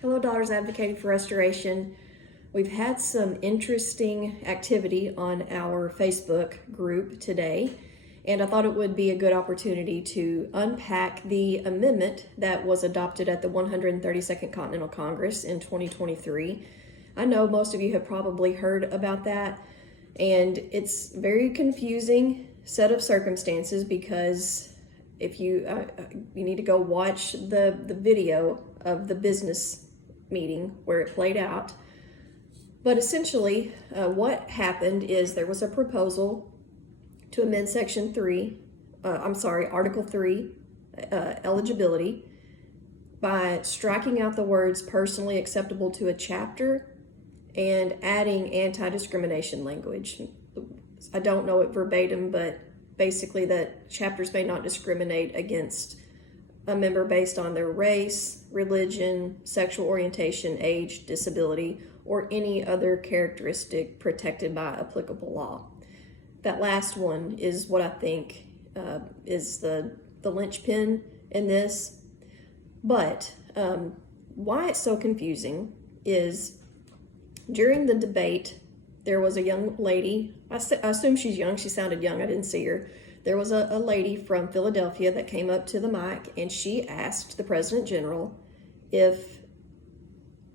Hello, Daughters Advocating for Restoration. We've had some interesting activity on our Facebook group today, and I thought it would be a good opportunity to unpack the amendment that was adopted at the 132nd Continental Congress in 2023. I know most of you have probably heard about that, and it's a very confusing set of circumstances because if you need to go watch the video of the business meeting where it played out. But essentially, what happened is there was a proposal to amend Article 3, eligibility, by striking out the words personally acceptable to a chapter and adding anti-discrimination language. I don't know it verbatim, but basically that chapters may not discriminate against a member based on their race, religion, sexual orientation, age, disability, or any other characteristic protected by applicable law. That last one is what I think is the linchpin in this. But why it's so confusing is during the debate, there was a young lady, I assume she's young, she sounded young, I didn't see her. There was a lady from Philadelphia that came up to the mic and she asked the President General if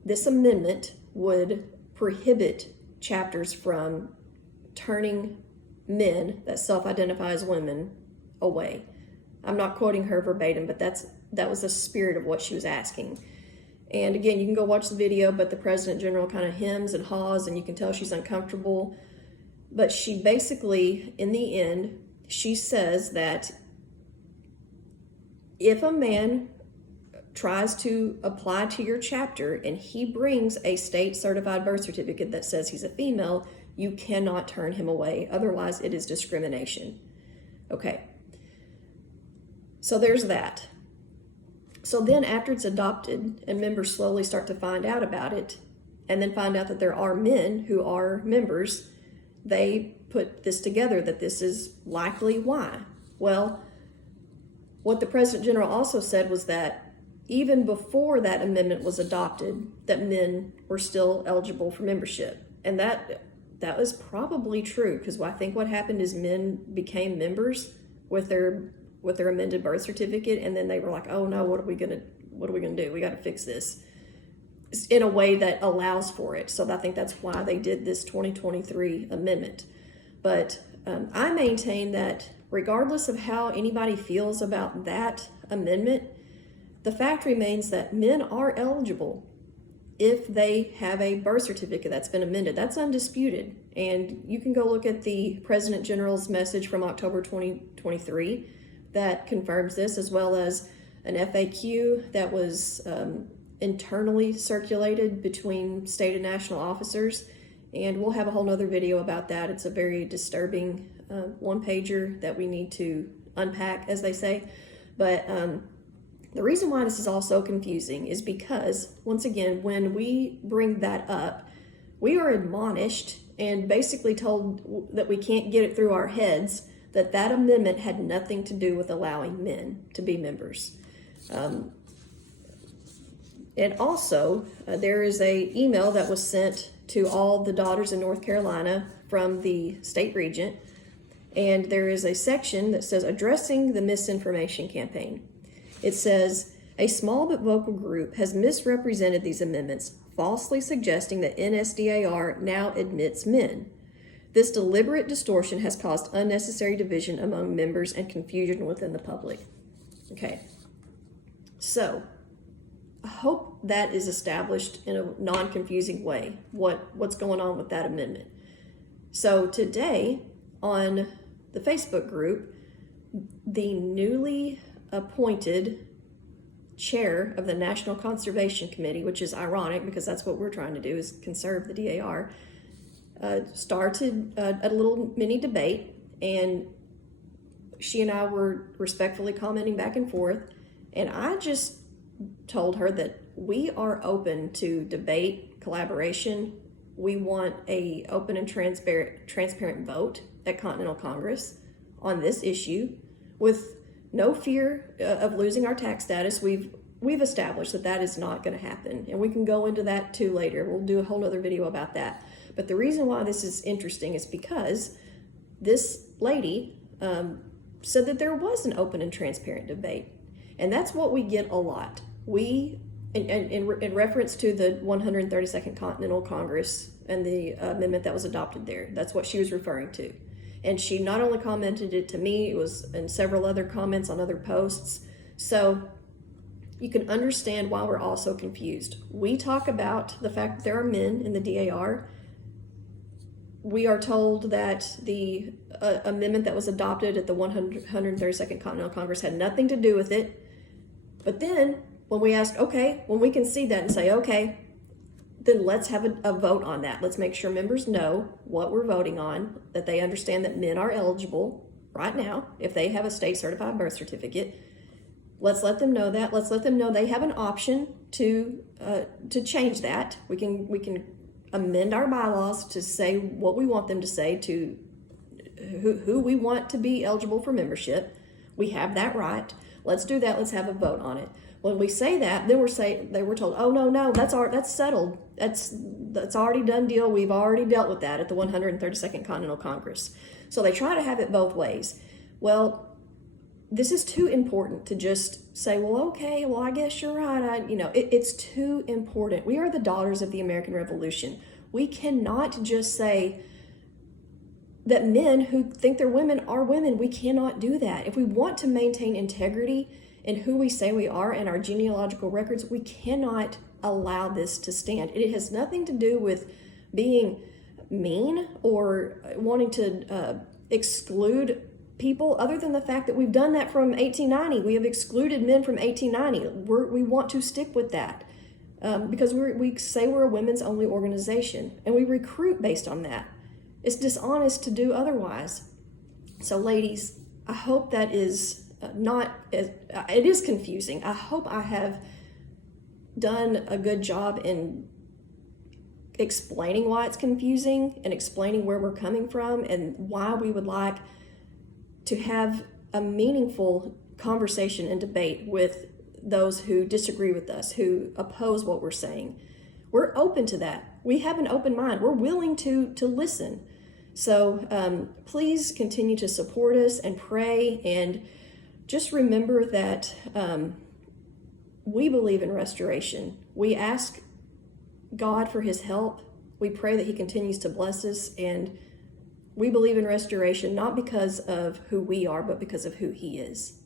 this amendment would prohibit chapters from turning men that self-identify as women away. I'm not quoting her verbatim, but that was the spirit of what she was asking. And again, you can go watch the video, but the President General kind of hems and haws, and you can tell she's uncomfortable. But she basically, in the end, she says that if a man tries to apply to your chapter and he brings a state certified birth certificate that says he's a female, you cannot turn him away. Otherwise, it is discrimination. Okay. So there's that. So then after it's adopted and members slowly start to find out about it and then find out that there are men who are members, they put this together that this is likely why. Well, what the President General also said was that even before that amendment was adopted, that men were still eligible for membership. And that was probably true, because I think what happened is men became members with their amended birth certificate, and then they were like, oh no, what are we gonna do? We gotta fix this in a way that allows for it. So I think that's why they did this 2023 amendment. But I maintain that regardless of how anybody feels about that amendment, the fact remains that men are eligible if they have a birth certificate that's been amended. That's undisputed. And you can go look at the President General's message from October 2023 that confirms this, as well as an FAQ that was internally circulated between state and national officers. And we'll have a whole nother video about that. It's a very disturbing one-pager that we need to unpack, as they say. But the reason why this is all so confusing is because, once again, when we bring that up, we are admonished and basically told that we can't get it through our heads that that amendment had nothing to do with allowing men to be members. And also, there is an email that was sent to all the daughters in North Carolina from the state regent, and there is a section that says addressing the misinformation campaign. It says, a small but vocal group has misrepresented these amendments, falsely suggesting that NSDAR now admits men. This deliberate distortion has caused unnecessary division among members and confusion within the public. Okay, so I hope that is established in a non-confusing way, what's going on with that amendment. So today on the Facebook group, the newly appointed chair of the National Conservation Committee, which is ironic because that's what we're trying to do, is conserve the DAR, started a little mini debate, and she and I were respectfully commenting back and forth, and I just told her that we are open to debate, collaboration. We want a open and transparent vote at Continental Congress on this issue with no fear of losing our tax status. We've we've established that that is not going to happen. And we can go into that too later. We'll do a whole other video about that. But the reason why this is interesting is because this lady said that there was an open and transparent debate. And that's what we get a lot. In reference to the 132nd Continental Congress and the amendment that was adopted there, that's what she was referring to. And she not only commented it to me, it was in several other comments on other posts. So you can understand why we're all so confused. We talk about the fact that there are men in the DAR. We are told that the amendment that was adopted at the 132nd Continental Congress had nothing to do with it. But then when we ask, okay, when we can see that and say, okay, then let's have a vote on that. Let's make sure members know what we're voting on, that they understand that men are eligible right now if they have a state certified birth certificate. Let's let them know that. Let's let them know they have an option to change that. We can amend our bylaws to say what we want them to say, to who we want to be eligible for membership. We have that right. Let's do that. Let's have a vote on it. When we say that, then they were told, oh no, that's settled. That's already done deal. We've already dealt with that at the 132nd Continental Congress. So they try to have it both ways. Well, this is too important to just say, well, okay, well, I guess you're right. It's too important. We are the daughters of the American Revolution. We cannot just say that men who think they're women are women. We cannot do that. If we want to maintain integrity in who we say we are and our genealogical records, we cannot allow this to stand. It has nothing to do with being mean or wanting to exclude people, other than the fact that we've done that from 1890. We have excluded men from 1890. We want to stick with that because we say we're a women's only organization, and we recruit based on that. It's dishonest to do otherwise. So ladies, I hope that is it is confusing. I hope I have done a good job in explaining why it's confusing and explaining where we're coming from and why we would like to have a meaningful conversation and debate with those who disagree with us, who oppose what we're saying. We're open to that. We have an open mind. We're willing to listen. So please continue to support us and pray, and just remember that we believe in restoration. We ask God for his help. We pray that he continues to bless us, and we believe in restoration, not because of who we are, but because of who he is.